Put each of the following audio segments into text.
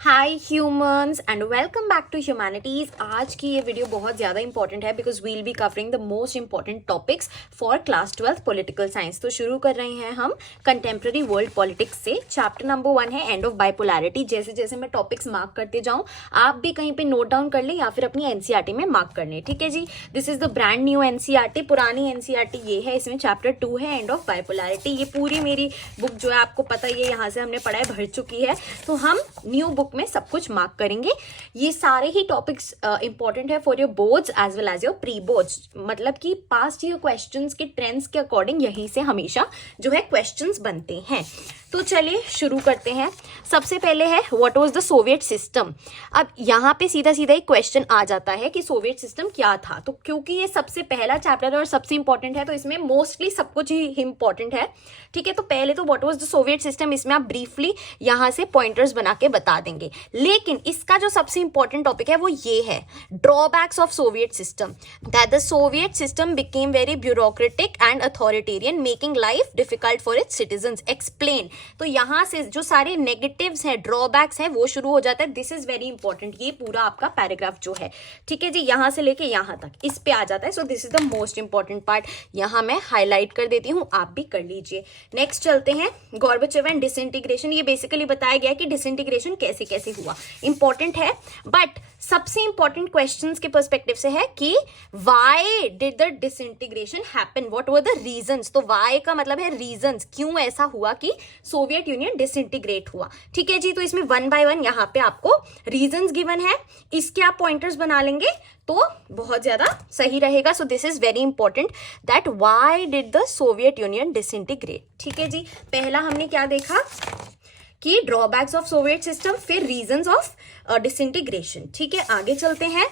High humans and welcome back to humanities. आज की ये वीडियो बहुत ज़्यादा इंपॉर्टेंट है because we'll be covering the most important topics for class 12th political science. तो शुरू कर रहे हैं हम कंटेम्प्रेरी वर्ल्ड पॉलिटिक्स से। चैप्टर नंबर 1 है एंड ऑफ बाइपोलैरिटी। जैसे जैसे मैं टॉपिक्स मार्क करते जाऊँ आप भी कहीं पे नोट डाउन कर लें या फिर अपनी एनसीईआरटी में मार्क कर लें। ठीक है जी, this is the brand new NCERT. पुरानी एनसीईआरटी ये है, इसमें चैप्टर 2 है एंड ऑफ बाइपोलैरिटी। ये पूरी मेरी बुक जो है आपको पता ही है, यहाँ से हमने पढ़ाई भर चुकी है, तो हम न्यू बुक में सब कुछ मार्क करेंगे। ये सारे ही टॉपिक्स इंपॉर्टेंट है for your boards as well as your pre boards. मतलब कि पास्ट ईयर क्वेश्चंस के ट्रेंड्स के अकॉर्डिंग यहीं से हमेशा जो है क्वेश्चंस बनते हैं। तो चलिए शुरू करते हैं। सबसे पहले है what was the Soviet system. अब यहाँ पे सीधा सीधा एक क्वेश्चन आ जाता है कि सोवियत सिस्टम क्या था। तो क्योंकि ये सबसे पहला चैप्टर है और सबसे इंपॉर्टेंट है तो इसमें मोस्टली सब कुछ ही इंपॉर्टेंट है। ठीक है, तो पहले तो what was the Soviet system, इसमें आप ब्रीफली यहाँ से पॉइंटर्स बना के बता देंगे। लेकिन इसका जो सबसे इंपॉर्टेंट टॉपिक है वो ये है drawbacks of Soviet system, that the Soviet system became very bureaucratic and authoritarian making life difficult for its citizens. Explain. तो यहां से जो सारे नेगेटिव्स हैं, ड्रॉबैक्स हैं, वो शुरू हो जाता है। This is very important. ये पूरा आपका पैराग्राफ जो है, ठीक है जी, यहां से लेके यहां तक इस पे आ जाता है। So this is the most important part. यहां मैं हाईलाइट कर देती हूं, आप भी कर लीजिए। नेक्स्ट चलते हैं गोर्बाचेव एंड डिसइंटीग्रेशन। ये बेसिकली बताया गया कि डिसइंटीग्रेशन कैसे कैसे हुआ, इंपॉर्टेंट है। बट सबसे इंपॉर्टेंट क्वेश्चंस के पर्सपेक्टिव से है कि why did the disintegration happen, what were the reasons. तो व्हाई का मतलब है रीजंस, क्यों ऐसा हुआ कि सोवियत यूनियन डिसइंटीग्रेट हुआ। ठीक है जी, तो इसमें 1 by 1 यहाँ पे आपको रीजंस गिवन है, इसके आप पॉइंटर्स बना लेंगे तो बहुत ज्यादा सही रहेगा। So this is very important that why did the Soviet union disintegrate. ठीक है जी, पहला हमने क्या देखा कि ड्रॉबैक्स ऑफ सोवियत सिस्टम, फिर रीजंस ऑफ डिसइंटीग्रेशन। ठीक है, आगे चलते हैं।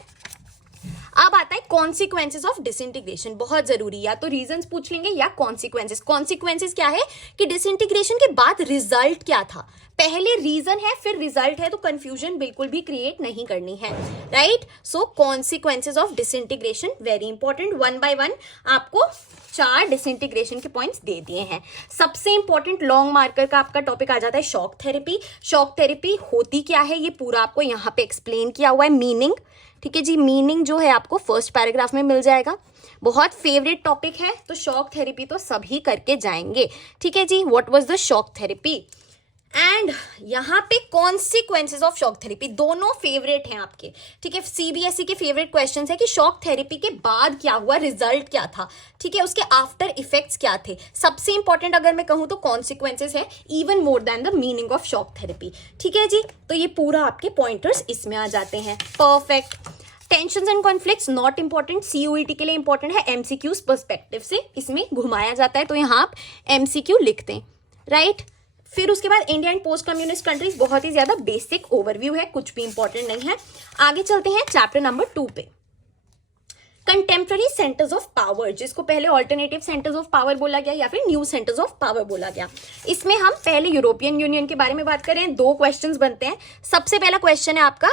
अब आता है कॉन्सिक्वेंसेस ऑफ डिसइंटीग्रेशन। बहुत जरूरी, या तो रीजंस पूछ लेंगे या कॉन्सिक्वेंसेस। कॉन्सिक्वेंसेस क्या है कि डिसइंटीग्रेशन के बाद रिजल्ट क्या था। पहले रीजन है फिर रिजल्ट है, तो कंफ्यूजन बिल्कुल भी क्रिएट नहीं करनी है, right. So consequences of disintegration very important. 1 by 1 आपको 4 डिसइंटीग्रेशन के पॉइंट्स दे दिए हैं। सबसे इंपॉर्टेंट लॉन्ग मार्कर का आपका टॉपिक आ जाता है शॉक थेरेपी। शॉक थेरेपी होती क्या है ये पूरा आपको यहाँ पे एक्सप्लेन किया हुआ है, मीनिंग। ठीक है जी, मीनिंग जो है आपको फर्स्ट पैराग्राफ में मिल जाएगा। बहुत फेवरेट टॉपिक है, तो शॉक थेरेपी तो सभी करके जाएंगे। ठीक है जी, what was the shock therapy and यहाँ पे कॉन्सिक्वेंसेस ऑफ शॉक थेरेपी, दोनों फेवरेट हैं आपके। ठीक है, सीबीएसई के फेवरेट क्वेश्चंस है कि शॉक थेरेपी के बाद क्या हुआ, रिजल्ट क्या था। ठीक है, उसके आफ्टर इफेक्ट्स क्या थे। सबसे इंपॉर्टेंट अगर मैं कहूँ तो कॉन्सिक्वेंसेस है, even more than the meaning of shock therapy. ठीक है जी, तो ये पूरा आपके पॉइंटर्स इसमें आ जाते हैं। Perfect. Tensions and conflicts not important, CUET के लिए इंपॉर्टेंट है, एमसीक्यूज पर्सपेक्टिव से इसमें घुमाया जाता है, तो यहाँ आप एमसीक्यू लिखते हैं, राइट। फिर उसके बाद India and post communist countries, बहुत ही ज्यादा बेसिक ओवरव्यू है, कुछ भी इंपॉर्टेंट नहीं है। आगे चलते हैं चैप्टर नंबर 2 पे। कंटेम्प्रेरी सेंटर्स ऑफ पावर, जिसको पहले ऑल्टरनेटिव सेंटर्स ऑफ पावर बोला गया या फिर न्यू सेंटर्स ऑफ पावर बोला गया। इसमें हम पहले यूरोपियन यूनियन के बारे में बात करें। 2 क्वेश्चंस बनते हैं। सबसे पहला क्वेश्चन है आपका,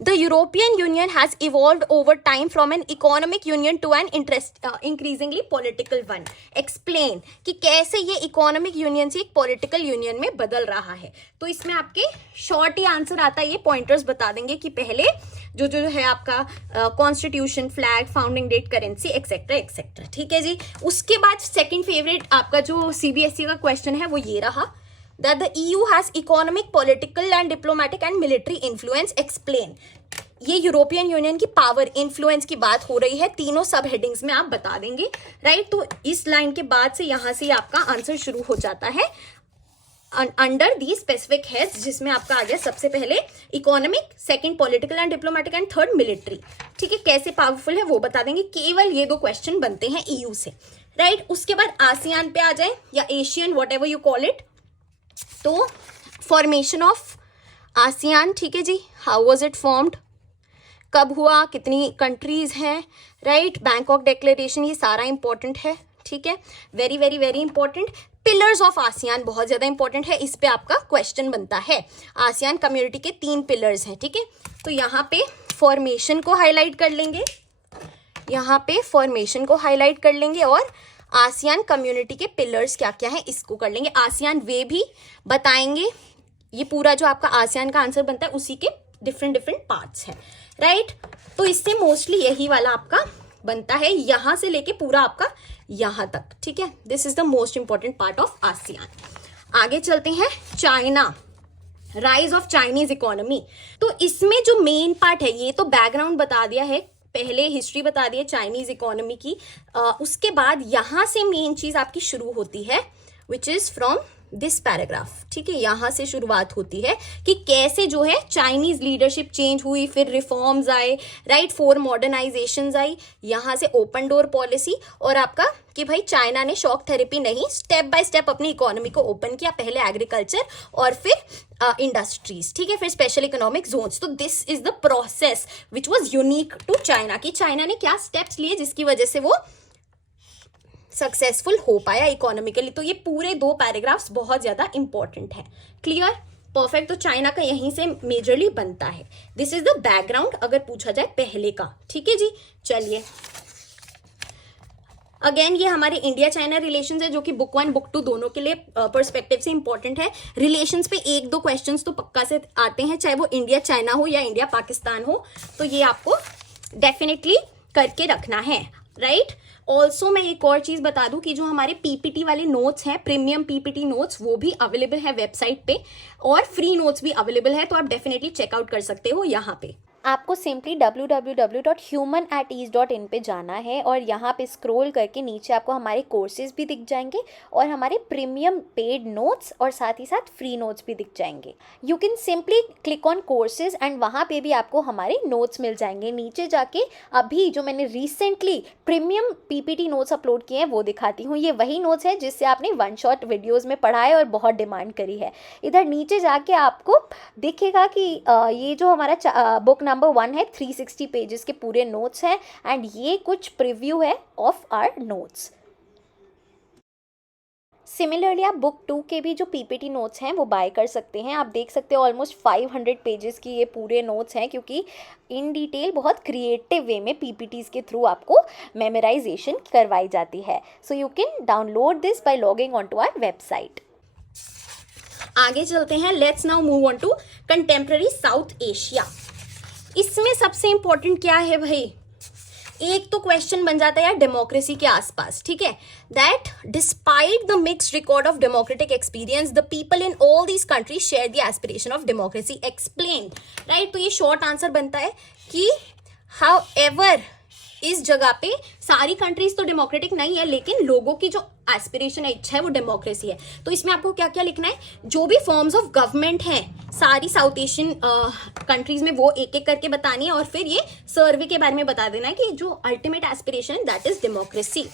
The European Union has evolved over time from an economic union to an increasingly political one. Explain कि कैसे ये economic union से एक political union में बदल रहा है। तो इसमें आपके शॉर्ट ही आंसर आता है, ये पॉइंटर्स बता देंगे कि पहले जो जो है आपका constitution, flag, founding date, currency, etcetera etcetera. ठीक है जी, उसके बाद सेकंड फेवरेट आपका जो सीबीएसई का क्वेश्चन है वो ये रहा, that the EU has economic, political and diplomatic and military influence. Explain. ये यूरोपियन यूनियन की पावर, इन्फ्लुएंस की बात हो रही है, तीनों सब हेडिंग्स में आप बता देंगे, राइट। तो इस लाइन के बाद से यहां से आपका आंसर शुरू हो जाता है अंडर दी स्पेसिफिक हेड्स, जिसमें आपका आ गया सबसे पहले economic, second political and diplomatic and third military. ठीक है, कैसे पावरफुल है वो बता देंगे। केवल ये 2 क्वेश्चन बनते हैं ईयू से, राइट। उसके बाद आसियान पे आ जाए या Asian, what ever you call it. तो फॉर्मेशन ऑफ आसियान, ठीक है जी, हाउ वाज इट फॉर्म्ड, कब हुआ, कितनी कंट्रीज हैं, राइट। बैंकॉक डिक्लेरेशन, ये सारा इंपॉर्टेंट है। ठीक है, very very very important. Pillars of ASEAN बहुत ज्यादा इंपॉर्टेंट है, इस पे आपका क्वेश्चन बनता है। आसियान कम्युनिटी के 3 पिलर्स हैं। ठीक है, तो यहाँ पे फॉर्मेशन को हाईलाइट कर लेंगे, यहाँ पे फॉर्मेशन को हाईलाइट कर लेंगे और आसियान कम्युनिटी के पिलर्स क्या क्या हैं इसको कर लेंगे। आसियान वे भी बताएंगे, ये पूरा जो आपका आसियान का आंसर बनता है उसी के डिफरेंट डिफरेंट पार्ट्स हैं, राइट। तो इससे मोस्टली यही वाला आपका बनता है, यहां से लेके पूरा आपका यहां तक, ठीक है। This is the most important part of ASEAN. आगे चलते हैं, China, rise of Chinese economy. तो इसमें जो मेन पार्ट है, ये तो बैकग्राउंड बता दिया है, पहले हिस्ट्री बता दी है चाइनीज इकोनॉमी की। उसके बाद यहां से मेन चीज आपकी शुरू होती है, which is from this paragraph, ठीक है। यहां से शुरुआत होती है कि कैसे जो है चाइनीज लीडरशिप चेंज हुई, फिर रिफॉर्म्स आए, राइट, 4 मॉडर्नाइजेशंस आई, यहां से ओपन डोर पॉलिसी, और आपका कि भाई चाइना ने शॉक थेरेपी नहीं, स्टेप बाय स्टेप अपनी इकोनॉमी को ओपन किया, पहले एग्रीकल्चर और फिर इंडस्ट्रीज, ठीक है, फिर स्पेशल इकोनॉमिक जोन्स। तो this is the process which was unique to China, कि चाइना ने क्या स्टेप्स लिए जिसकी वजह से वो सक्सेसफुल हो पाया इकोनॉमिकली। तो ये पूरे 2 पैराग्राफ्स बहुत ज्यादा इंपॉर्टेंट है। Clear, perfect. तो चाइना का यहीं से मेजरली बनता है। दिस इज द बैकग्राउंड अगर पूछा जाए पहले का, ठीक है जी। चलिए, अगेन ये हमारे इंडिया चाइना रिलेशंस है, जो कि बुक 1 बुक 2 दोनों के लिए पर्सपेक्टिव से इंपॉर्टेंट है। रिलेशंस पे 1-2 क्वेश्चंस तो पक्का से आते हैं, चाहे वो इंडिया चाइना हो या इंडिया पाकिस्तान हो, तो ये आपको डेफिनेटली करके रखना है, राइट। ऑल्सो मैं एक और चीज बता दूं कि जो हमारे पीपीटी वाले नोट्स हैं, प्रीमियम पीपीटी नोट्स, वो भी अवेलेबल है वेबसाइट पे, और फ्री नोट्स भी अवेलेबल है, तो आप डेफिनेटली चेकआउट कर सकते हो यहाँ पे। आपको सिंपली www.humaneatease.in पे जाना है और यहाँ पे स्क्रॉल करके नीचे आपको हमारे कोर्सेज भी दिख जाएंगे और हमारे प्रीमियम पेड नोट्स और साथ ही साथ फ्री नोट्स भी दिख जाएंगे। You can simply click on courses and वहाँ पे भी आपको हमारे नोट्स मिल जाएंगे। नीचे जाके अभी जो मैंने recently premium PPT notes upload किए हैं वो दिखाती हूँ। ये वही नोट्स है जिससे आपने 1 शॉट वीडियोज़ में पढ़ा है और बहुत डिमांड करी है। इधर नीचे जाके आपको दिखेगा कि ये जो हमारा बुक नंबर 1 है, 360 पेजेस के पूरे नोट्स हैं एंड ये कुछ प्रीव्यू है ऑफ आवर नोट्स। सिमिलरली आप बुक 2 के भी जो पीपीटी नोट्स हैं वो बाय कर सकते हैं। आप देख सकते हो ऑलमोस्ट 500 पेजेस की ये पूरे नोट्स हैं, क्योंकि इन डिटेल बहुत क्रिएटिव वे में पीपीटीज के थ्रू आपको मेमोराइजेशन करवाई जाती है। So you can download this by logging on to our website. आगे चलते हैं, let's now move on to contemporary South Asia. इसमें सबसे इंपॉर्टेंट क्या है भाई, एक तो क्वेश्चन बन जाता है यार डेमोक्रेसी के आसपास, ठीक है। That despite the mixed record of democratic experience the people in all these countries share the aspiration of democracy, explain, right. तो ये शॉर्ट आंसर बनता है कि हाउ एवर इस जगह पे सारी कंट्रीज तो डेमोक्रेटिक नहीं है, लेकिन लोगों की जो एस्पिरेशन है, इच्छा है, वो डेमोक्रेसी है। तो इसमें आपको क्या क्या लिखना है, जो भी फॉर्म्स ऑफ गवर्नमेंट हैं सारी साउथ एशियन कंट्रीज में, वो एक एक करके बतानी है, और फिर ये सर्वे के बारे में बता देना है कि जो अल्टीमेट एस्पिरेशन है दैट इज डेमोक्रेसी।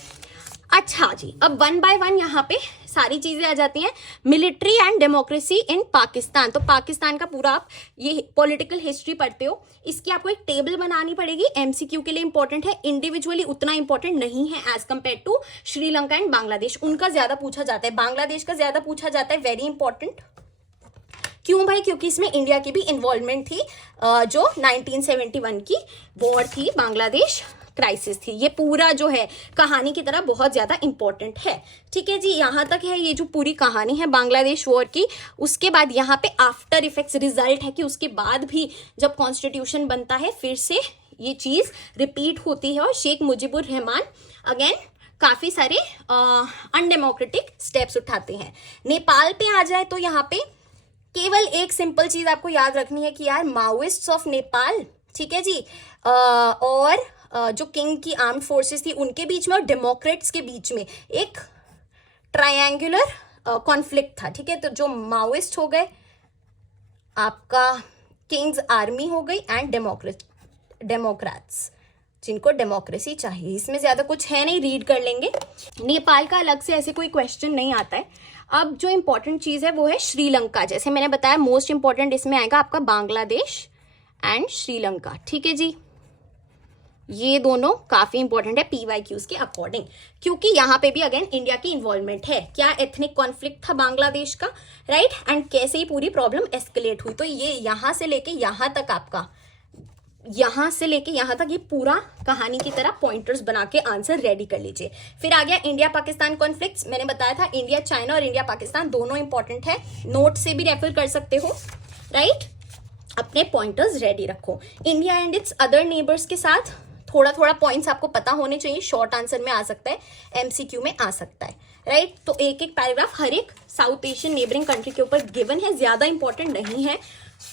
अच्छा जी, अब 1 बाय 1 यहाँ पे सारी चीजें आ जाती हैं। Military and democracy in Pakistan, तो पाकिस्तान का पूरा आप ये पॉलिटिकल हिस्ट्री पढ़ते हो, इसकी आपको एक टेबल बनानी पड़ेगी, एमसीक्यू के लिए इंपॉर्टेंट है, इंडिविजुअली उतना इंपॉर्टेंट नहीं है as compare to Sri Lanka and Bangladesh. उनका ज्यादा पूछा जाता है, बांग्लादेश का ज्यादा पूछा जाता है, वेरी इंपॉर्टेंट। क्यों भाई, क्योंकि इसमें इंडिया की भी इन्वॉल्वमेंट थी, जो 1971 की वॉर थी, बांग्लादेश क्राइसिस थी। ये पूरा जो है कहानी की तरह बहुत ज्यादा इंपॉर्टेंट है, ठीक है जी। यहां तक है ये जो पूरी कहानी है बांग्लादेश वॉर की। उसके बाद यहाँ पे आफ्टर इफेक्ट्स रिजल्ट है कि उसके बाद भी जब कॉन्स्टिट्यूशन बनता है फिर से ये चीज रिपीट होती है, और शेख मुजीबुर रहमान अगेन काफी सारे अनडेमोक्रेटिक स्टेप्स उठाते हैं। नेपाल पे आ जाए तो यहाँ पे केवल एक सिंपल चीज आपको याद रखनी है कि यार माओइस्ट्स ऑफ नेपाल, ठीक है जी, और जो किंग की आर्म्ड फोर्सेस थी उनके बीच में और डेमोक्रेट्स के बीच में एक ट्रायंगुलर कॉन्फ्लिक्ट था, ठीक है। तो जो माओइस्ट हो गए, आपका किंग्स आर्मी हो गई, एंड डेमोक्रेट्स जिनको डेमोक्रेसी चाहिए। इसमें ज्यादा कुछ है नहीं, रीड कर लेंगे। नेपाल का अलग से ऐसे कोई क्वेश्चन नहीं आता है। अब जो इंपॉर्टेंट चीज है वो है श्रीलंका। जैसे मैंने बताया मोस्ट इंपॉर्टेंट इसमें आएगा आपका बांग्लादेश एंड श्रीलंका, ठीक है जी। ये दोनों काफी इंपॉर्टेंट है पीवाईक्यूज के अकॉर्डिंग, क्योंकि यहाँ पे भी अगेन इंडिया की इन्वॉल्वमेंट है। क्या एथनिक कॉन्फ्लिक्ट था बांग्लादेश का, राइट, एंड कैसे ही पूरी प्रॉब्लम एस्केलेट हुई। तो ये यहाँ से लेके यहाँ तक आपका यहाँ से लेके यहाँ तक ये पूरा कहानी की तरह पॉइंटर्स बना के आंसर रेडी कर लीजिए। फिर आ गया इंडिया पाकिस्तान कॉन्फ्लिक्ट्स। मैंने बताया था इंडिया चाइना और इंडिया पाकिस्तान दोनों इंपॉर्टेंट है, नोट से भी रेफर कर सकते हो, राइट। अपने पॉइंटर्स रेडी रखो। India and it's other neighbours के साथ थोड़ा थोड़ा पॉइंट्स आपको पता होने चाहिए, शॉर्ट आंसर में आ सकता है, एमसीक्यू में आ सकता है, राइट। तो एक एक पैराग्राफ हर एक साउथ एशियन नेबरिंग कंट्री के ऊपर गिवन है, ज्यादा इंपॉर्टेंट नहीं है,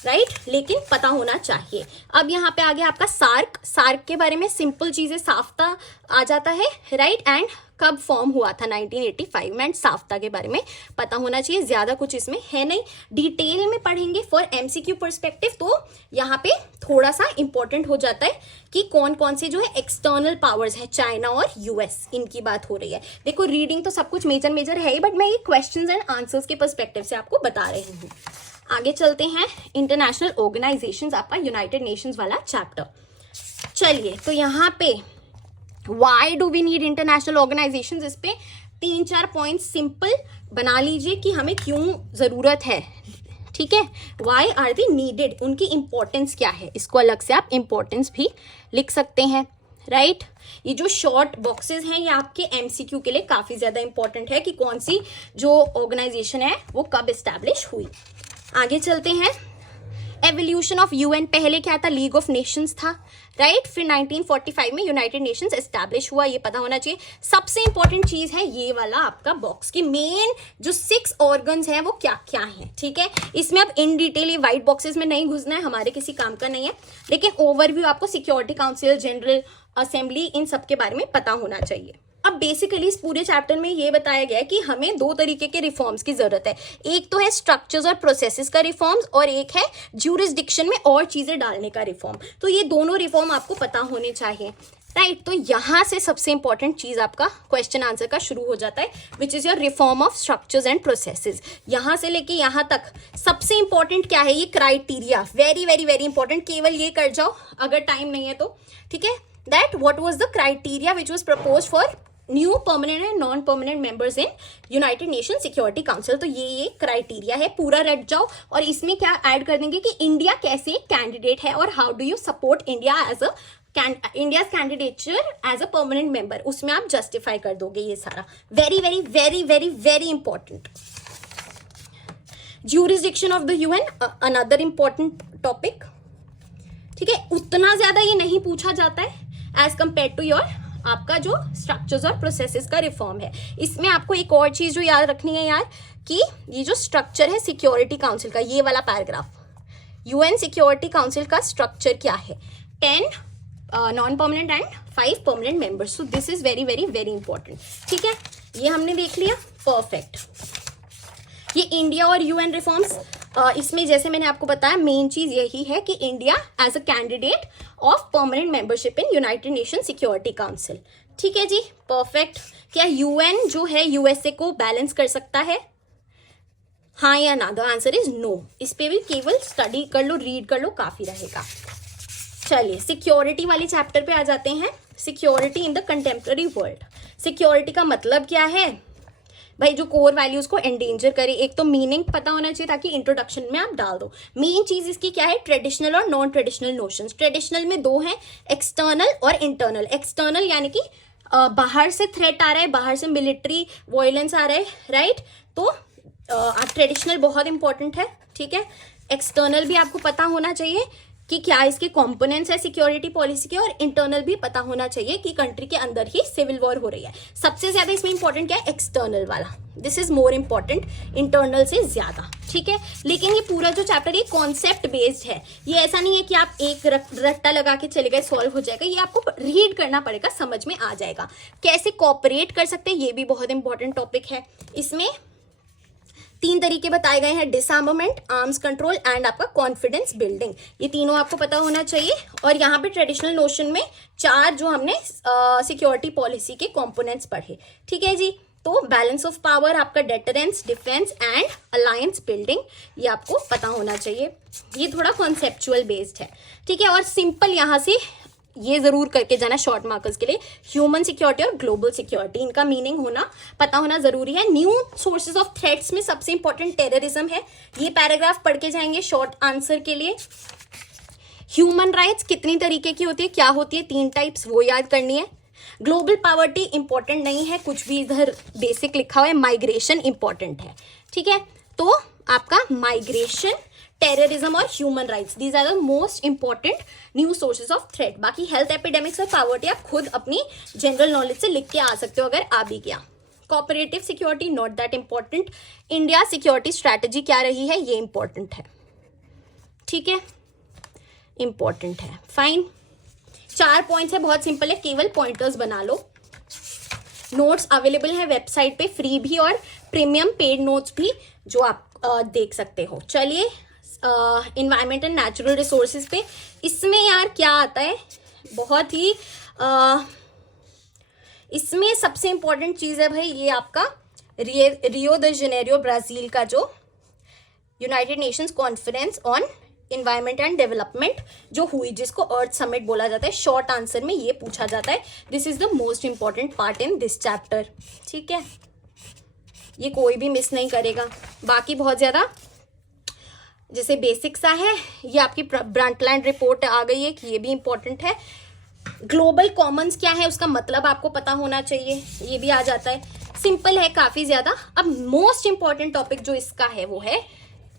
राइट, लेकिन पता होना चाहिए। अब यहाँ पे आ गया आपका सार्क। सार्क के बारे में सिंपल चीजें साफ्ता आ जाता है, राइट, एंड कब फॉर्म हुआ था 1985 में, एंड साफ्ता के बारे में पता होना चाहिए, ज्यादा कुछ इसमें है नहीं। डिटेल में पढ़ेंगे फॉर एमसीक्यू पर्सपेक्टिव, तो यहाँ पे थोड़ा सा इंपॉर्टेंट हो जाता है कि कौन कौन से जो है एक्सटर्नल पावर्स है, चाइना और यूएस, इनकी बात हो रही है। देखो रीडिंग तो सब कुछ मेजर मेजर है ही, बट मैं ये क्वेश्चंस एंड आंसर्स के पर्सपेक्टिव से आपको बता रही हूँ। आगे चलते हैं, इंटरनेशनल ऑर्गेनाइजेशंस, आपका यूनाइटेड नेशंस वाला चैप्टर। चलिए, तो यहाँ पे why do we need international organisations, इस पे 3-4 पॉइंट सिंपल बना लीजिए कि हमें क्यों जरूरत है, ठीक है। व्हाई आर दी नीडेड, उनकी इंपॉर्टेंस क्या है, इसको अलग से आप इंपॉर्टेंस भी लिख सकते हैं, राइट। ये जो शॉर्ट बॉक्सेस हैं ये आपके एमसीक्यू के लिए काफी ज्यादा इंपॉर्टेंट है कि कौन सी जो ऑर्गेनाइजेशन है वो कब एस्टैब्लिश हुई। आगे चलते हैं, एवोल्यूशन ऑफ यूएन, पहले क्या था, लीग ऑफ नेशंस था, राइट। फिर 1945 में यूनाइटेड नेशंस एस्टैब्लिश हुआ, ये पता होना चाहिए। सबसे इंपॉर्टेंट चीज है ये वाला आपका बॉक्स की मेन जो 6 ऑर्गन्स हैं वो क्या क्या हैं, ठीक है। इसमें अब इन डिटेल ये व्हाइट बॉक्सेस में नहीं घुसना है, हमारे किसी काम का नहीं है, लेकिन ओवरव्यू आपको सिक्योरिटी काउंसिल, जनरल असेंबली, इन सब के बारे में पता होना चाहिए। अब बेसिकली इस पूरे चैप्टर में ये बताया गया है कि हमें 2 तरीके के रिफॉर्म्स की जरूरत है। एक तो है स्ट्रक्चर्स और प्रोसेसेस का रिफॉर्म्स, और एक है ज्यूरिसडिक्शन में और चीजें डालने का रिफॉर्म। तो ये दोनों रिफॉर्म आपको पता होने चाहिए, राइट। तो यहां से सबसे इंपॉर्टेंट चीज आपका क्वेश्चन आंसर का शुरू हो जाता है, which is your reform of structures and processes. यहां से लेके यहां तक सबसे इंपॉर्टेंट क्या है, ये criteria, very very very important. केवल ये कर जाओ अगर टाइम नहीं है तो, ठीक है। That what was the criteria which was proposed for new permanent and non permanent members in United Nation Security council. तो ये क्राइटेरिया है, पूरा रट जाओ। और इसमें क्या ऐड कर देंगे कि इंडिया कैसे कैंडिडेट है और how do you support India as a India's candidature as a permanent member, उसमें आप जस्टिफाई कर दोगे ये सारा। Very very very very very important. Jurisdiction of the UN, another important topic, ठीक है। उतना ज्यादा ये नहीं पूछा जाता है एज कंपेयर टू योर आपका जो स्ट्रक्चर्स और प्रोसेसेस का रिफॉर्म है। इसमें आपको एक और चीज जो याद रखनी है यार, कि ये जो स्ट्रक्चर है सिक्योरिटी काउंसिल का, ये वाला पैराग्राफ, यूएन सिक्योरिटी काउंसिल का स्ट्रक्चर क्या है, 10 non permanent and 5 permanent members. So this is very very very important, ठीक है। ये हमने देख लिया, परफेक्ट। ये इंडिया और यूएन रिफॉर्म्स, इसमें जैसे मैंने आपको बताया मेन चीज यही है कि India as a candidate of permanent membership in United Nation Security Council, ठीक है जी, परफेक्ट। क्या यूएन जो है यूएसए को बैलेंस कर सकता है, हाँ या ना? The answer is no. इस पे भी केवल स्टडी कर लो, रीड कर लो, काफी रहेगा। चलिए सिक्योरिटी वाले चैप्टर पे आ जाते हैं। Security in the contemporary world. Security का मतलब क्या है भाई, जो कोर वैल्यूज को एंडेंजर करे। एक तो मीनिंग पता होना चाहिए ताकि इंट्रोडक्शन में आप डाल दो। मेन चीज इसकी क्या है, ट्रेडिशनल और नॉन ट्रेडिशनल नोशंस। ट्रेडिशनल में 2 हैं, एक्सटर्नल और इंटरनल। एक्सटर्नल यानी कि बाहर से थ्रेट आ रहा है, बाहर से मिलिट्री वायलेंस आ रहा है, राइट। तो ट्रेडिशनल बहुत इंपॉर्टेंट है, ठीक है। एक्सटर्नल भी आपको पता होना चाहिए कि क्या इसके कंपोनेंट्स है सिक्योरिटी पॉलिसी के, और इंटरनल भी पता होना चाहिए कि कंट्री के अंदर ही सिविल वॉर हो रही है। सबसे ज्यादा इसमें इंपॉर्टेंट क्या है, एक्सटर्नल वाला। This is more important internal से ज्यादा, ठीक है। लेकिन ये पूरा जो चैप्टर ये कॉन्सेप्ट बेस्ड है, ये ऐसा नहीं है कि आप एक रट्टा लगा के चले गए सॉल्व हो जाएगा। ये आपको रीड करना पड़ेगा, समझ में आ जाएगा। कैसे कॉपरेट कर सकते हैं, ये भी बहुत इंपॉर्टेंट टॉपिक है। इसमें 3 तरीके बताए गए हैं, डिसआर्मामेंट, आर्म्स कंट्रोल एंड आपका कॉन्फिडेंस बिल्डिंग। ये तीनों आपको पता होना चाहिए। और यहाँ पे ट्रेडिशनल नोशन में 4 जो हमने सिक्योरिटी पॉलिसी के कंपोनेंट्स पढ़े, ठीक है जी। तो बैलेंस ऑफ पावर, आपका deterrence, defence and alliance building, ये आपको पता होना चाहिए। ये थोड़ा कॉन्सेप्चुअल बेस्ड है, ठीक है। और सिंपल यहाँ से ये जरूर करके जाना शॉर्ट मार्कर्स के लिए, ह्यूमन सिक्योरिटी और ग्लोबल सिक्योरिटी, इनका मीनिंग होना पता होना जरूरी है। न्यू सोर्सेज ऑफ थ्रेट्स में सबसे इंपॉर्टेंट टेररिज्म है। ये पैराग्राफ पढ़ के जाएंगे शॉर्ट आंसर के लिए। ह्यूमन राइट्स कितनी तरीके की होती है, क्या होती है, 3 टाइप्स, वो याद करनी है। ग्लोबल पॉवर्टी इंपॉर्टेंट नहीं है, कुछ भी इधर बेसिक लिखा हुआ है, माइग्रेशन इंपॉर्टेंट है, ठीक है। तो आपका माइग्रेशन, टेररिज्म और human rights, these are the most important new sources of threat. बाकी हेल्थ, एपिडेमिक्स और पॉवर्टी आप खुद अपनी जनरल नॉलेज से लिख के आ सकते हो अगर आ भी गया। Cooperative security not that important. India security strategy क्या रही है, ये इंपॉर्टेंट है, ठीक है, इंपॉर्टेंट है, फाइन। 4 पॉइंट्स है, बहुत सिंपल है, केवल पॉइंटर्स बना लो। नोट्स अवेलेबल है वेबसाइट पे, फ्री भी और प्रीमियम पेड नोट्स भी, जो आप देख सकते हो। चलिए इन्वायरमेंट एंड नेचुरल रिसोर्सेज पे, इसमें यार क्या आता है, बहुत ही इसमें सबसे इंपॉर्टेंट चीज है भाई ये आपका रियो द जेनेरियो ब्राजील का जो United Nations conference on environment and development जो हुई, जिसको अर्थ समिट बोला जाता है, शॉर्ट आंसर में ये पूछा जाता है। This is the most important part in this chapter, ठीक है, ये कोई भी मिस नहीं करेगा। बाकी बहुत ज्यादा जैसे बेसिक सा है, ये आपकी ब्रंटलैंड रिपोर्ट आ गई है कि ये भी इंपॉर्टेंट है। ग्लोबल कॉमन्स क्या है उसका मतलब आपको पता होना चाहिए, ये भी आ जाता है, सिंपल है काफी ज्यादा। अब मोस्ट इंपॉर्टेंट टॉपिक जो इसका है वो है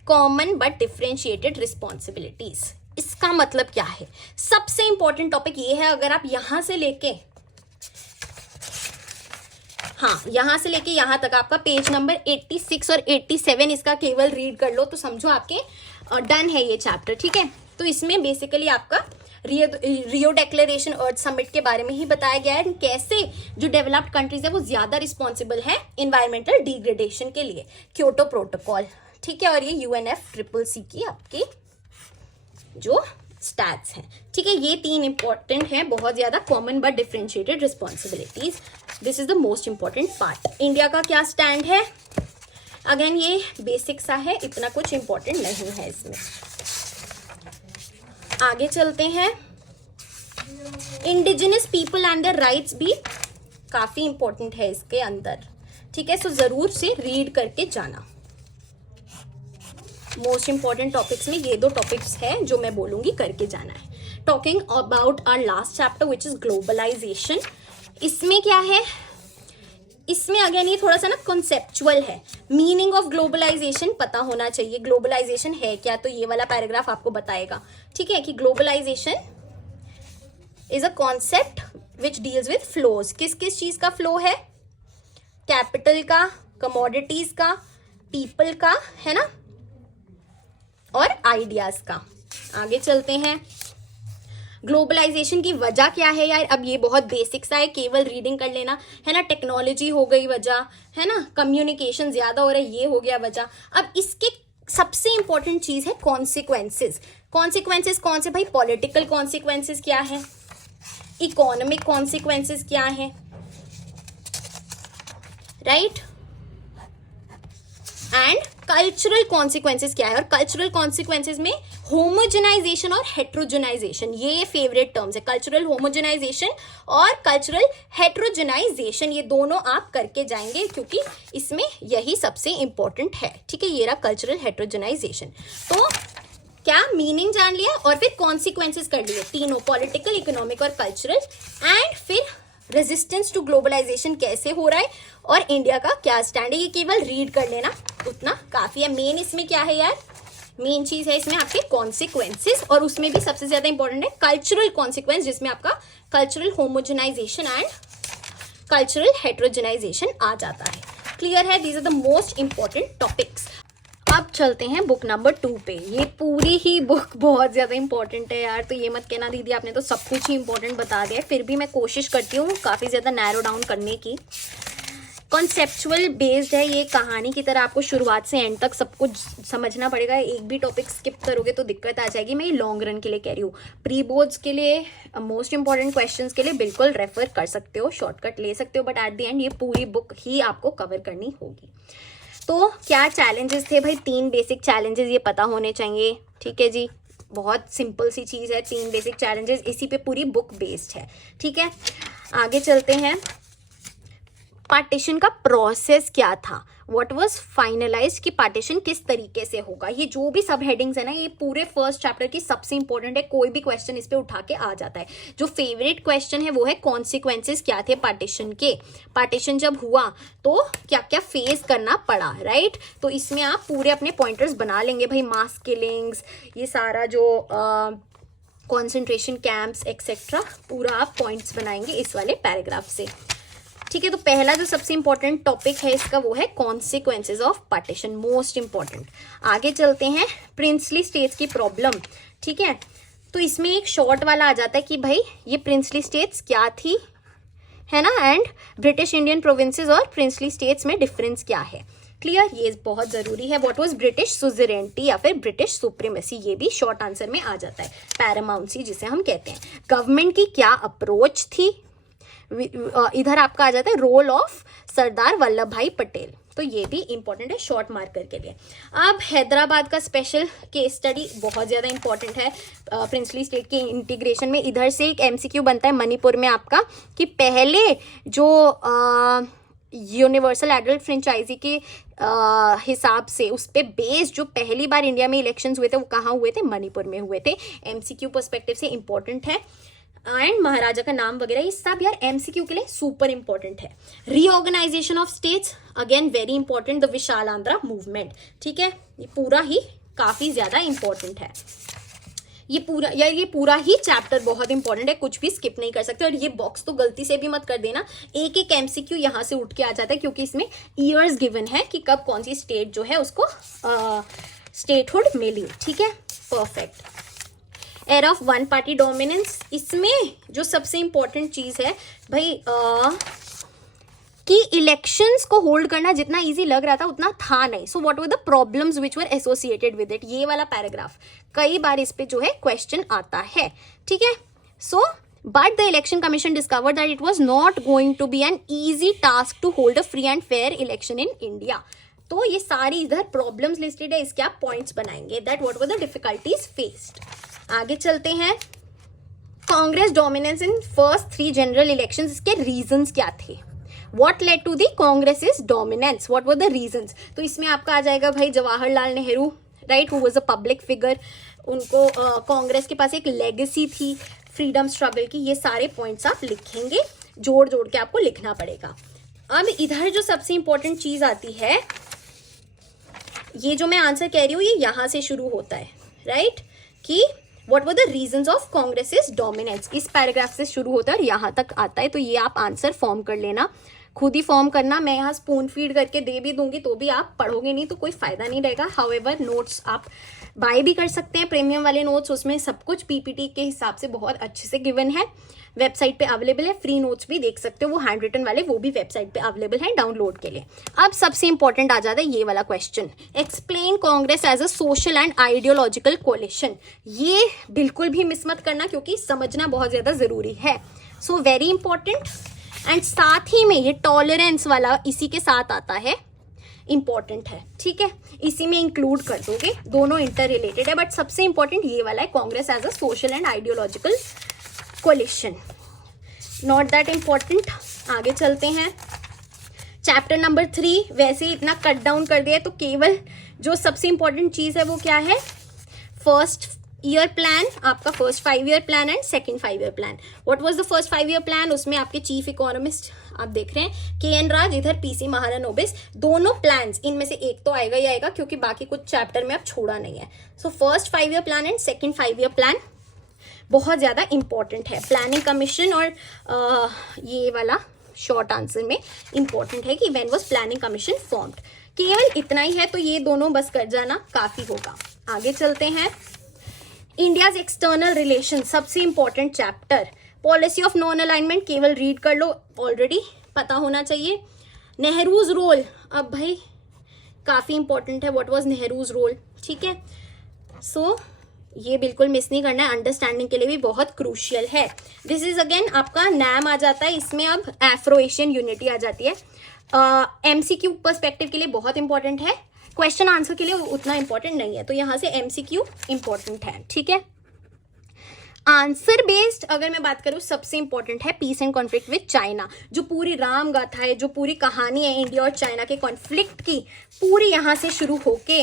कॉमन बट डिफरेंशिएटेड रिस्पॉन्सिबिलिटीज। इसका मतलब क्या है, सबसे इंपॉर्टेंट टॉपिक ये है, अगर आप यहां से लेके यहां से लेके यहां तक आपका पेज नंबर 86 और 87 इसका केवल रीड कर लो तो समझो आपके डन है ये चैप्टर, ठीक है। तो इसमें बेसिकली आपका रियो डेक्लेरेशन अर्थ समिट के बारे में ही बताया गया है, कैसे जो डेवलप्ड कंट्रीज है वो ज्यादा रिस्पॉन्सिबल है इन्वायरमेंटल डिग्रेडेशन के लिए, क्योटो प्रोटोकॉल, ठीक है। और ये UNFCCC की आपकी जो स्टैट्स हैं, ठीक है। ये 3 इंपॉर्टेंट हैं बहुत ज्यादा, common but differentiated responsibilities, this is the most important part. India का क्या स्टैंड है, अगेन ये बेसिक सा है, इतना कुछ इंपॉर्टेंट नहीं है इसमें। आगे चलते हैं, indigenous people and their rights भी काफी इंपॉर्टेंट है इसके अंदर, ठीक है। सो जरूर से रीड करके जाना। मोस्ट इंपॉर्टेंट टॉपिक्स में ये 2 टॉपिक्स हैं जो मैं बोलूंगी, करके जाना है। Talking about our last chapter which is globalisation, इसमें क्या है, इसमें अगेन ये थोड़ा सा ना कॉन्सेप्चुअल है, मीनिंग ऑफ ग्लोबलाइजेशन पता होना चाहिए, ग्लोबलाइजेशन है क्या, तो ये वाला पैराग्राफ आपको बताएगा, ठीक है, कि globalisation is a concept which deals with flows. किस किस चीज का फ्लो है, कैपिटल का, कमोडिटीज का, पीपल का, है ना, और आइडियाज का। आगे चलते हैं, ग्लोबलाइजेशन की वजह क्या है यार, अब ये बहुत बेसिक सा है, केवल रीडिंग कर लेना है ना। टेक्नोलॉजी हो गई वजह, है ना, कम्युनिकेशन ज्यादा हो रहा है, ये हो गया वजह। अब इसके सबसे इंपॉर्टेंट चीज है कॉन्सिक्वेंसेस। कॉन्सिक्वेंसेस कौन से भाई, पॉलिटिकल कॉन्सिक्वेंसेस क्या है, इकोनॉमिक कॉन्सिक्वेंसेस क्या है, राइट, एंड कल्चरल कॉन्सिक्वेंसेस क्या है। और कल्चरल कॉन्सिक्वेंसेस में होमोजेनाइजेशन और हेट्रोजेनाइजेशन, ये फेवरेट टर्म्स है, कल्चरल होमोजेनाइजेशन और कल्चरल हेट्रोजेनाइजेशन, ये दोनों आप करके जाएंगे क्योंकि इसमें यही सबसे इंपॉर्टेंट है, ठीक है। ये रहा कल्चरल हेट्रोजेनाइजेशन, तो क्या मीनिंग जान लिया और फिर कॉन्सिक्वेंसेस कर लिए, तीनों, पॉलिटिकल, इकोनॉमिक और कल्चरल, एंड फिर रेजिस्टेंस टू ग्लोबलाइजेशन कैसे हो रहा है और इंडिया का क्या स्टैंड है, ये केवल रीड कर लेना, उतना काफी है। मेन इसमें क्या है यार, मेन चीज है इसमें आपके कॉन्सिक्वेंसेस, और उसमें भी सबसे ज्यादा इंपॉर्टेंट है कल्चरल कॉन्सिक्वेंस, जिसमें आपका cultural homogenisation and cultural heterogenisation आ जाता है। क्लियर है, these are the most important topics. अब चलते हैं बुक नंबर 2 पे। ये पूरी ही बुक बहुत ज़्यादा इंपॉर्टेंट है यार, तो ये मत कहना दीदी आपने तो सब कुछ ही इंपॉर्टेंट बता दिया है, फिर भी मैं कोशिश करती हूँ काफ़ी ज़्यादा नैरो डाउन करने की। कॉन्सेप्चुअल बेस्ड है ये, कहानी की तरह आपको शुरुआत से एंड तक सब कुछ समझना पड़ेगा, एक भी टॉपिक स्किप करोगे तो दिक्कत आ जाएगी। मैं ये लॉन्ग रन के लिए कह रही हूँ, प्री बोर्ड्स के लिए, मोस्ट इंपॉर्टेंट क्वेश्चंस के लिए बिल्कुल रेफर कर सकते हो, शॉर्टकट ले सकते हो, बट एट द एंड ये पूरी बुक ही आपको कवर करनी होगी। तो क्या चैलेंजेस थे भाई, 3 बेसिक चैलेंजेस ये पता होने चाहिए, ठीक है जी, बहुत सिंपल सी चीज़ है, 3 बेसिक चैलेंजेस, इसी पे पूरी बुक बेस्ड है, ठीक है। आगे चलते हैं, पार्टीशन का प्रोसेस क्या था, व्हाट वाज फाइनलाइज्ड कि पार्टीशन किस तरीके से होगा। ये जो भी सब हेडिंग्स है ना, ये पूरे फर्स्ट चैप्टर की सबसे इंपॉर्टेंट है, कोई भी क्वेश्चन इस पे उठा के आ जाता है। जो फेवरेट क्वेश्चन है वो है कॉन्सिक्वेंसेस क्या थे पार्टीशन के, पार्टीशन जब हुआ तो क्या क्या फेस करना पड़ा, राइट। तो इसमें आप पूरे अपने पॉइंटर्स बना लेंगे भाई, मास किलिंग्स, ये सारा जो कॉन्सेंट्रेशन कैंप्स एक्सेट्रा, पूरा आप पॉइंट्स बनाएंगे इस वाले पैराग्राफ से, ठीक है। तो पहला जो सबसे इंपॉर्टेंट टॉपिक है इसका वो है consequences of partition, most important. आगे चलते हैं, प्रिंसली स्टेट्स की प्रॉब्लम, ठीक है। तो इसमें एक शॉर्ट वाला आ जाता है कि भाई ये प्रिंसली स्टेट्स क्या थी, है ना, एंड ब्रिटिश इंडियन प्रोविंसेस और प्रिंसली स्टेट्स में डिफरेंस क्या है, क्लियर, ये बहुत जरूरी है। व्हाट वाज ब्रिटिश सुजरेनिटी या फिर ब्रिटिश सुप्रीमेसी, ये भी शॉर्ट आंसर में आ जाता है, पैरामाउंसी जिसे हम कहते हैं। गवर्नमेंट की क्या अप्रोच थी, इधर आपका आ जाता है रोल ऑफ सरदार वल्लभ भाई पटेल, तो ये भी इंपॉर्टेंट है शॉर्ट मार्कर के लिए। अब हैदराबाद का स्पेशल केस स्टडी बहुत ज़्यादा इंपॉर्टेंट है प्रिंसली स्टेट के इंटीग्रेशन में। इधर से एक एमसीक्यू बनता है मणिपुर में आपका कि पहले जो यूनिवर्सल एडल्ट फ्रेंचाइजी के हिसाब से उस पे बेस्ड जो पहली बार इंडिया में इलेक्शंस हुए थे वो कहाँ हुए थे, मणिपुर में हुए थे। एमसीक्यू पर्सपेक्टिव से इंपॉर्टेंट है। एंड महाराजा का नाम वगैरह ये सब यार एमसीक्यू के लिए सुपर इंपॉर्टेंट है। Reorganisation of states again very important, the Vishal Andhra movement, ठीक है। ये पूरा ही काफी ज्यादा इंपॉर्टेंट है, ये पूरा ही चैप्टर बहुत इंपॉर्टेंट है, कुछ भी स्किप नहीं कर सकते। और ये बॉक्स तो गलती से भी मत कर देना, एक एक एमसीक्यू यहाँ से उठ के आ जाता है क्योंकि इसमें ईयर्स गिवन है कि कब कौन सी स्टेट जो है उसको स्टेटहुड मिली, ठीक है, perfect. Era of one party dominance, इसमें जो सबसे इंपॉर्टेंट चीज है भाई कि इलेक्शंस को होल्ड करना जितना इजी लग रहा था उतना था नहीं। So what were the problems which were associated with it, ये वाला पैराग्राफ कई बार इस पे जो है क्वेश्चन आता है, ठीक है। So but the election commission discovered that it was not going to be an easy task to hold a free and fair election in India. तो ये सारी इधर प्रॉब्लम्स लिस्टेड है, इसके आप पॉइंट्स बनाएंगे that what were the difficulties faced. आगे चलते हैं, Congress dominance in first 3 general elections, इसके रीजंस क्या थे, What led to the Congress's dominance? What were the reasons? तो इसमें आपका आ जाएगा भाई Jawaharlal Nehru, right, who was a public figure, उनको कांग्रेस के पास एक लेगेसी थी फ्रीडम स्ट्रगल की, ये सारे पॉइंट्स आप लिखेंगे, जोड़ जोड़ के आपको लिखना पड़ेगा। अब इधर जो सबसे इंपॉर्टेंट चीज आती है, ये जो मैं आंसर कह रही हूँ ये यहाँ से शुरू होता है, राइट, कि What were the reasons of Congress's dominance? इस पैराग्राफ से शुरू होता है और यहाँ तक आता है, तो ये आप आंसर फॉर्म कर लेना, खुद ही फॉर्म करना। मैं यहाँ स्पून फीड करके दे भी दूंगी तो भी आप पढ़ोगे नहीं तो कोई फायदा नहीं रहेगा। हाउएवर नोट्स आप बाय भी कर सकते हैं, प्रीमियम वाले नोट्स, उसमें सब कुछ पीपीटी के हिसाब से बहुत अच्छे से गिवन है, वेबसाइट पे अवेलेबल है। फ्री नोट्स भी देख सकते हो, वो हैंड रिटन वाले वो भी वेबसाइट पे अवेलेबल है डाउनलोड के लिए। अब सबसे इंपॉर्टेंट आ जाता है ये वाला question, explain Congress as a social and ideological coalition. ये बिल्कुल भी मिस मत करना क्योंकि समझना बहुत ज्यादा जरूरी है, सो वेरी इंपॉर्टेंट। एंड साथ ही में ये टॉलरेंस वाला इसी के साथ आता है, इंपॉर्टेंट है, ठीक है, इसी में इंक्लूड कर दोगे, दोनों इंटर रिलेटेड है, बट सबसे इंपॉर्टेंट ये वाला है, Congress as a social and ideological coalition, not that important. आगे चलते हैं, चैप्टर नंबर 3 वैसे ही इतना कट डाउन कर दिया है, तो केवल जो सबसे इंपॉर्टेंट चीज है वो क्या है, फर्स्ट ईयर प्लान, आपका first 5 year plan and second 5 year plan. What was the first 5 year plan, उसमें आपके चीफ इकोनॉमिस्ट आप देख रहे हैं KN राज, इधर PC महारानोबिस, दोनों प्लान्स इनमें से एक तो आएगा ही आएगा क्योंकि बाकी कुछ चैप्टर में अब छोड़ा नहीं है। So first 5 year plan and second 5 year plan बहुत ज्यादा इंपॉर्टेंट है। प्लानिंग कमीशन और ये वाला शॉर्ट आंसर में इंपॉर्टेंट है कि when was planning commission formed, केवल इतना ही है, तो ये दोनों बस कर जाना काफी होगा। आगे चलते हैं, इंडियाज एक्सटर्नल रिलेशन, सबसे important chapter, policy of non alignment केवल रीड कर लो, ऑलरेडी पता होना चाहिए। नेहरूज रोल, अब भाई काफी इंपॉर्टेंट है, व्हाट वाज नेहरूज रोल, ठीक है, सो ये बिल्कुल मिस नहीं करना है, अंडरस्टैंडिंग के लिए भी बहुत क्रूशियल है। दिस इज अगेन आपका नैम आ जाता है, इसमें अब एफ्रो एशियन यूनिटी आ जाती है। MCQ पर्सपेक्टिव के लिए बहुत इंपॉर्टेंट है, क्वेश्चन आंसर के लिए उतना इंपॉर्टेंट नहीं है, तो यहाँ से MCQ इंपॉर्टेंट है, ठीक है। आंसर बेस्ड अगर मैं बात करूँ, सबसे इंपॉर्टेंट है peace and conflict with China. जो पूरी राम गाथा है, जो पूरी कहानी है इंडिया और चाइना के कॉन्फ्लिक्ट की, पूरी यहाँ से शुरू होके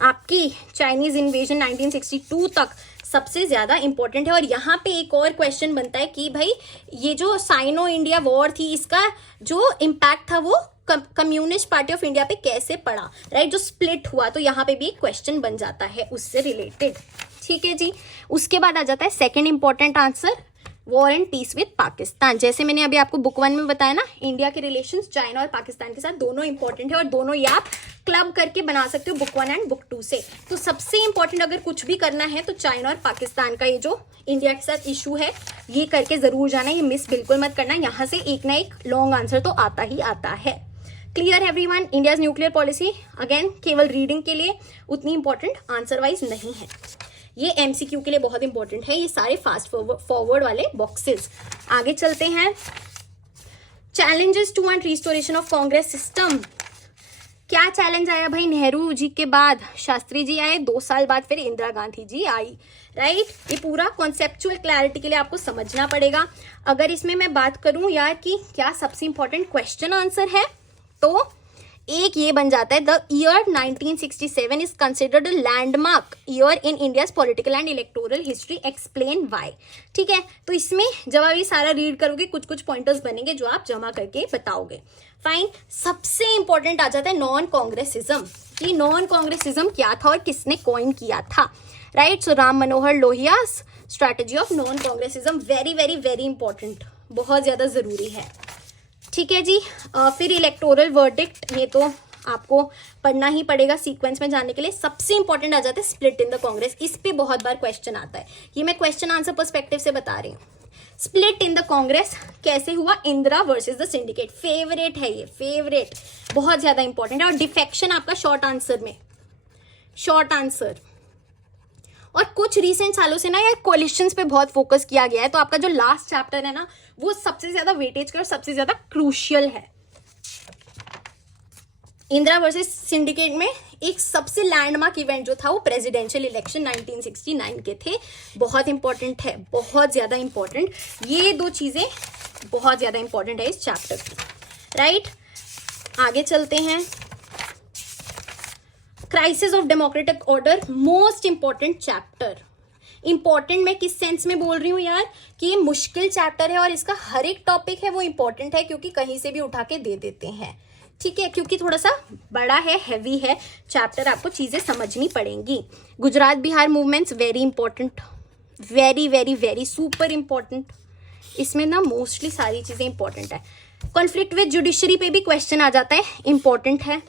आपकी चाइनीज इन्वेजन 1962 तक सबसे ज्यादा इंपॉर्टेंट है। और यहाँ पे एक और क्वेश्चन बनता है कि भाई ये जो साइनो इंडिया वॉर थी, इसका जो इम्पैक्ट था वो कम्युनिस्ट पार्टी ऑफ इंडिया पे कैसे पड़ा, राइट, जो स्प्लिट हुआ, तो यहाँ पे भी एक क्वेश्चन बन जाता है उससे रिलेटेड। ठीक है जी। उसके बाद आ जाता है second important answer, war and peace with Pakistan. जैसे मैंने अभी आपको बुक 1 में बताया ना, इंडिया के रिलेशंस चाइना और पाकिस्तान के साथ दोनों इंपॉर्टेंट है, और दोनों ये आप क्लब करके बना सकते हो बुक 1 एंड बुक 2 से। तो सबसे इंपॉर्टेंट अगर कुछ भी करना है तो चाइना और पाकिस्तान का ये जो इंडिया के साथ इशू है, ये करके जरूर जाना, ये मिस बिल्कुल मत करना। यहाँ से एक ना एक लॉन्ग आंसर तो आता ही आता है। Clear everyone? India's nuclear policy again केवल रीडिंग के लिए, उतनी इंपॉर्टेंट आंसर वाइज नहीं है। ये एमसीक्यू के लिए बहुत इंपॉर्टेंट है, ये सारे फास्ट फॉरवर्ड वाले बॉक्सेस। आगे चलते हैं। Challenges to and restoration of Congress system. क्या चैलेंज आया भाई? नेहरू जी के बाद शास्त्री जी आए, 2 साल बाद फिर इंदिरा गांधी जी आई, राइट। ये पूरा कॉन्सेप्चुअल क्लैरिटी के लिए आपको समझना पड़ेगा। अगर इसमें मैं बात करूं यार कि क्या सबसे इंपॉर्टेंट क्वेश्चन आंसर है, तो एक ये बन जाता है, the year 1967 is considered a landmark year in India's political and electoral history, explain why. ठीक है, तो इसमें जब आप ये सारा रीड करोगे कुछ कुछ पॉइंटर्स बनेंगे जो आप जमा करके बताओगे। फाइन। सबसे इंपॉर्टेंट आ जाता है नॉन कांग्रेसिज्म, कि नॉन कांग्रेसिज्म क्या था और किसने कॉइन किया था, right. So Ram Manohar Lohia strategy of non Congressism, very very very important, बहुत ज्यादा जरूरी है। ठीक है जी। फिर इलेक्टोरल वर्डिक्ट, ये तो आपको पढ़ना ही पड़ेगा सीक्वेंस में जाने के लिए। सबसे इंपॉर्टेंट आ जाता है स्प्लिट इन द कांग्रेस, इस पे बहुत बार क्वेश्चन आता है, ये मैं क्वेश्चन आंसर पर्सपेक्टिव से बता रही हूँ। स्प्लिट इन द कांग्रेस कैसे हुआ, Indira versus the syndicate, favourite है ये, फेवरेट, बहुत ज्यादा इंपॉर्टेंट है। और डिफेक्शन आपका शॉर्ट आंसर में, शॉर्ट आंसर। और कुछ रिसेंट सालों से ना यार कोलिशंस पे बहुत फोकस किया गया है, तो आपका जो लास्ट चैप्टर है ना वो सबसे ज्यादा वेटेज का और सबसे ज्यादा क्रूशियल है। इंदिरा वर्सेस सिंडिकेट में एक सबसे लैंडमार्क इवेंट जो था वो प्रेसिडेंशियल इलेक्शन 1969 के थे, बहुत इंपॉर्टेंट है, बहुत ज्यादा इंपॉर्टेंट। ये 2 चीजें बहुत ज्यादा इंपॉर्टेंट है इस चैप्टर की, राइट। आगे चलते हैं। Crisis of democratic order, most important chapter. Important मैं किस सेंस में बोल रही हूँ यार, कि ये मुश्किल चैप्टर है और इसका हर एक टॉपिक है वो इंपॉर्टेंट है, क्योंकि कहीं से भी उठा के दे देते हैं। ठीक है, क्योंकि थोड़ा सा बड़ा है, हैवी है चैप्टर, आपको चीजें समझनी पड़ेंगी। Gujarat Bihar movements, very important, very very very super important. इसमें ना मोस्टली सारी चीजें इंपॉर्टेंट है। कॉन्फ्लिक्ट विद जुडिशरी पे भी क्वेश्चन आ जाता है, इंपॉर्टेंट है।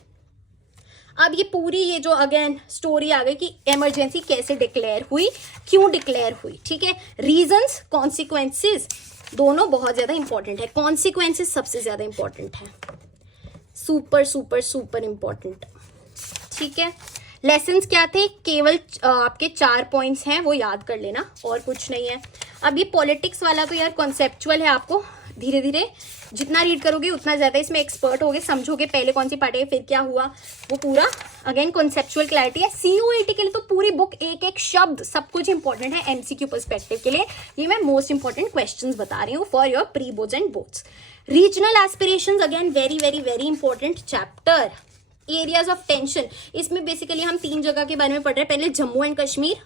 अब ये पूरी ये जो अगेन स्टोरी आ गई कि इमरजेंसी कैसे डिक्लेयर हुई, क्यों डिक्लेयर हुई, ठीक है। रीजंस, कॉन्सिक्वेंसेस, दोनों बहुत ज्यादा इंपॉर्टेंट है। कॉन्सिक्वेंसेस सबसे ज्यादा इंपॉर्टेंट है, सुपर सुपर सुपर इंपॉर्टेंट। ठीक है, लेसन्स क्या थे, केवल आपके 4 पॉइंट्स हैं, वो याद कर लेना, और कुछ नहीं है। अब ये पॉलिटिक्स वाला तो यार कॉन्सेप्चुअल है, आपको धीरे धीरे जितना रीड करोगे उतना ज्यादा इसमें एक्सपर्ट होगे, समझोगे पहले कौन सी पार्टी है फिर क्या हुआ, वो पूरा अगेन कॉन्सेप्चुअल क्लैरिटी है। सीयूईटी के लिए तो पूरी बुक एक एक शब्द सब कुछ इंपॉर्टेंट है। एमसीक्यू पर्सपेक्टिव के लिए ये मैं मोस्ट इंपॉर्टेंट क्वेश्चंस बता रही हूँ for your pre boards and boards. Regional aspirations again very very very important chapter. Areas of tension, इसमें बेसिकली हम 3 जगह के बारे में पढ़ रहे हैं। पहले जम्मू एंड कश्मीर,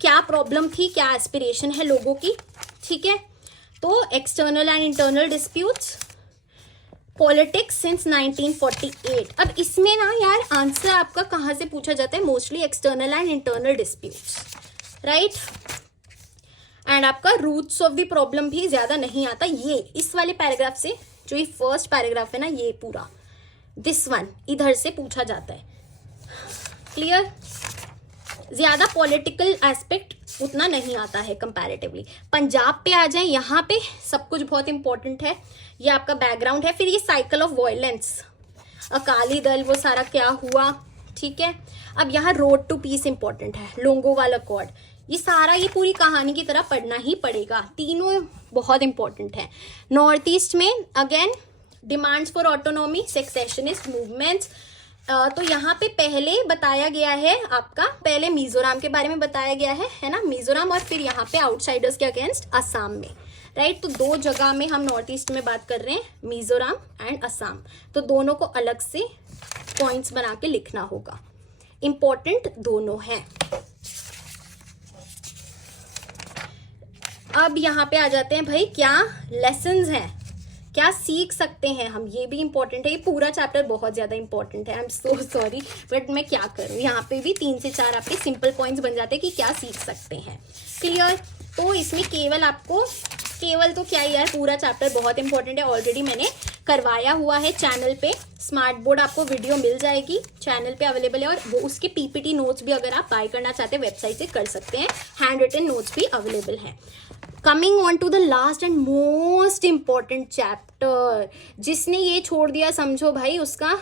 क्या प्रॉब्लम थी, क्या एस्पिरेशन है लोगों की, ठीक है। तो external and internal disputes, politics since 1948। अब इसमें ना यार आंसर आपका कहाँ से पूछा जाता है, mostly external and internal disputes, right. And आपका रूट्स ऑफ द प्रॉब्लम भी ज्यादा नहीं आता, ये इस वाले पैराग्राफ से, जो ये फर्स्ट पैराग्राफ है ना, ये पूरा दिस वन इधर से पूछा जाता है। क्लियर, ज्यादा पॉलिटिकल एस्पेक्ट उतना नहीं आता है कंपैरेटिवली। पंजाब पे आ जाए, यहाँ पे सब कुछ बहुत इंपॉर्टेंट है, ये आपका बैकग्राउंड है। फिर ये cycle of violence, Akali Dal, वो सारा क्या हुआ, ठीक है। अब यहाँ रोड टू पीस इंपॉर्टेंट है, लोंगोवाल अकॉर्ड, ये सारा ये पूरी कहानी की तरह पढ़ना ही पड़ेगा, तीनों बहुत इंपॉर्टेंट है। नॉर्थ ईस्ट में again demands for autonomy, secessionist movements, तो यहाँ पे पहले बताया गया है आपका, पहले मिजोरम के बारे में बताया गया है ना, मिजोरम, और फिर यहाँ पे आउटसाइडर्स के अगेंस्ट असम में, राइट। तो दो जगह में हम नॉर्थ ईस्ट में बात कर रहे हैं, मिजोरम एंड असम। तो दोनों को अलग से पॉइंट्स बना के लिखना होगा, इंपॉर्टेंट दोनों हैं। अब यहाँ पे आ जाते हैं भाई, क्या लेसन्स हैं, क्या सीख सकते हैं हम, ये भी इंपॉर्टेंट है। ये पूरा चैप्टर बहुत ज्यादा इंपॉर्टेंट है, I am so sorry, but मैं क्या करूँ, यहाँ पे भी 3 से 4 आपके सिंपल पॉइंट्स बन जाते हैं कि क्या सीख सकते हैं। क्लियर। तो इसमें केवल आपको, केवल तो क्या यार, पूरा चैप्टर बहुत इंपॉर्टेंट है, ऑलरेडी मैंने करवाया हुआ है चैनल पे। स्मार्ट बोर्ड आपको वीडियो मिल जाएगी, चैनल पे अवेलेबल है, और वो उसके पीपीटी नोट्स भी अगर आप बाय करना चाहते हैं वेबसाइट से कर सकते हैं, हैंड रिटन नोट्स भी अवेलेबल हैं। Coming on to the last and most important chapter, जिसने ये छोड़ दिया समझो भाई उसका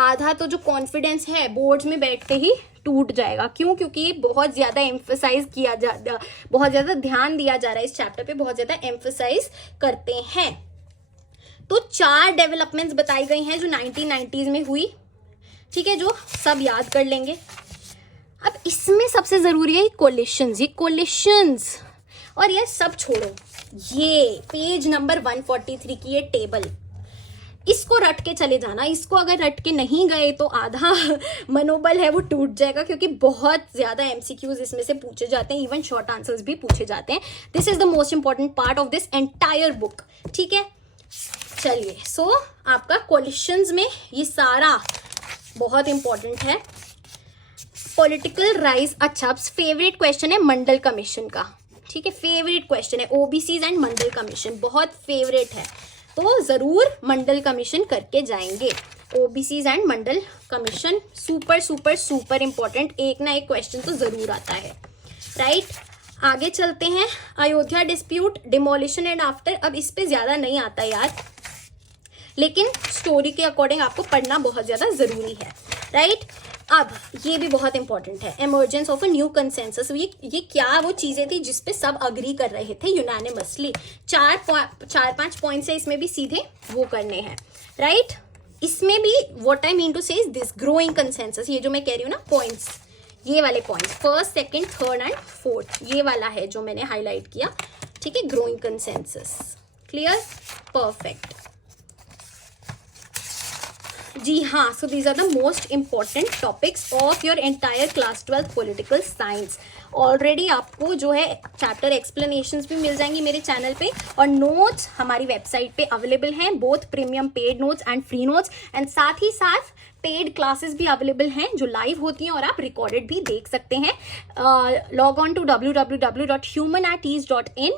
आधा तो जो कॉन्फिडेंस है बोर्ड्स में बैठते ही टूट जाएगा। क्यों? क्योंकि ये बहुत ज्यादा एम्फसाइज किया जा, बहुत ज्यादा ध्यान दिया जा रहा है इस चैप्टर पे, बहुत ज्यादा एम्फसाइज करते हैं। तो 4 डेवलपमेंट्स बताई गई हैं जो 1990s में हुई, ठीक है, जो सब याद कर लेंगे। अब इसमें सबसे जरूरी है कोलिशंस, ये कोलिशंस, और ये सब छोड़ो, ये पेज नंबर 143 की ये टेबल, इसको रट के चले जाना। इसको अगर रट के नहीं गए तो आधा मनोबल है वो टूट जाएगा, क्योंकि बहुत ज्यादा एमसीक्यूज इसमें से पूछे जाते हैं, इवन शॉर्ट आंसर्स भी पूछे जाते हैं। This is the most important part of this entire book, ठीक है। चलिए, सो आपका कोलिशंस में ये सारा बहुत इंपॉर्टेंट है। पॉलिटिकल राइज, अच्छा फेवरेट क्वेश्चन है मंडल कमीशन का, ठीक है, फेवरेट क्वेश्चन है, ओबीसीज एंड मंडल कमीशन बहुत फेवरेट है, तो जरूर मंडल कमीशन करके जाएंगे। OBCs and Mandal commission super super super important, एक ना एक क्वेश्चन तो जरूर आता है, राइट। आगे चलते हैं, Ayodhya dispute, demolition and after. अब इस पे ज्यादा नहीं आता यार, लेकिन स्टोरी के अकॉर्डिंग आपको पढ़ना बहुत ज्यादा जरूरी है, राइट। अब ये भी बहुत इंपॉर्टेंट है, emergence of a new consensus. ये क्या वो चीजें थी जिसपे सब अग्री कर रहे थे यूनानिमसली। 4-5 पॉइंट्स है इसमें भी सीधे वो करने हैं, राइट। इसमें भी व्हाट आई मीन टू से इज दिस ग्रोइंग कंसेंसस, ये जो मैं कह रही हूँ ना पॉइंट्स, ये वाले points 1st, 2nd, 3rd and 4th, ये वाला है जो मैंने हाईलाइट किया, ठीक है, ग्रोइंग कंसेंसस। Clear, perfect. जी हाँ, so these are the most important topics of your entire class 12th political science. Already आपको जो है चैप्टर एक्सप्लेनेशंस भी मिल जाएंगी मेरे चैनल पे, और नोट्स हमारी वेबसाइट पे अवेलेबल हैं, both premium paid notes and free notes, and साथ ही साथ पेड क्लासेस भी अवेलेबल हैं जो लाइव होती हैं और आप रिकॉर्डेड भी देख सकते हैं। Log on to www.humanetease.in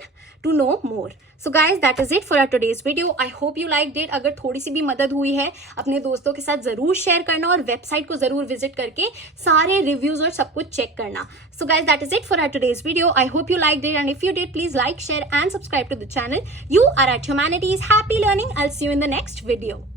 to know more. So guys, that is it for our today's video. I hope you liked it. अगर थोड़ी सी भी मदद हुई है अपने दोस्तों के साथ जरूर शेयर करना, और वेबसाइट को जरूर विजिट करके सारे रिव्यूज और सब कुछ चेक करना। So guys, that is it for our today's video. I hope you liked it, and if you did, please like, share and subscribe to the channel. You are at Humanities. Happy learning. I'll see you in the next video.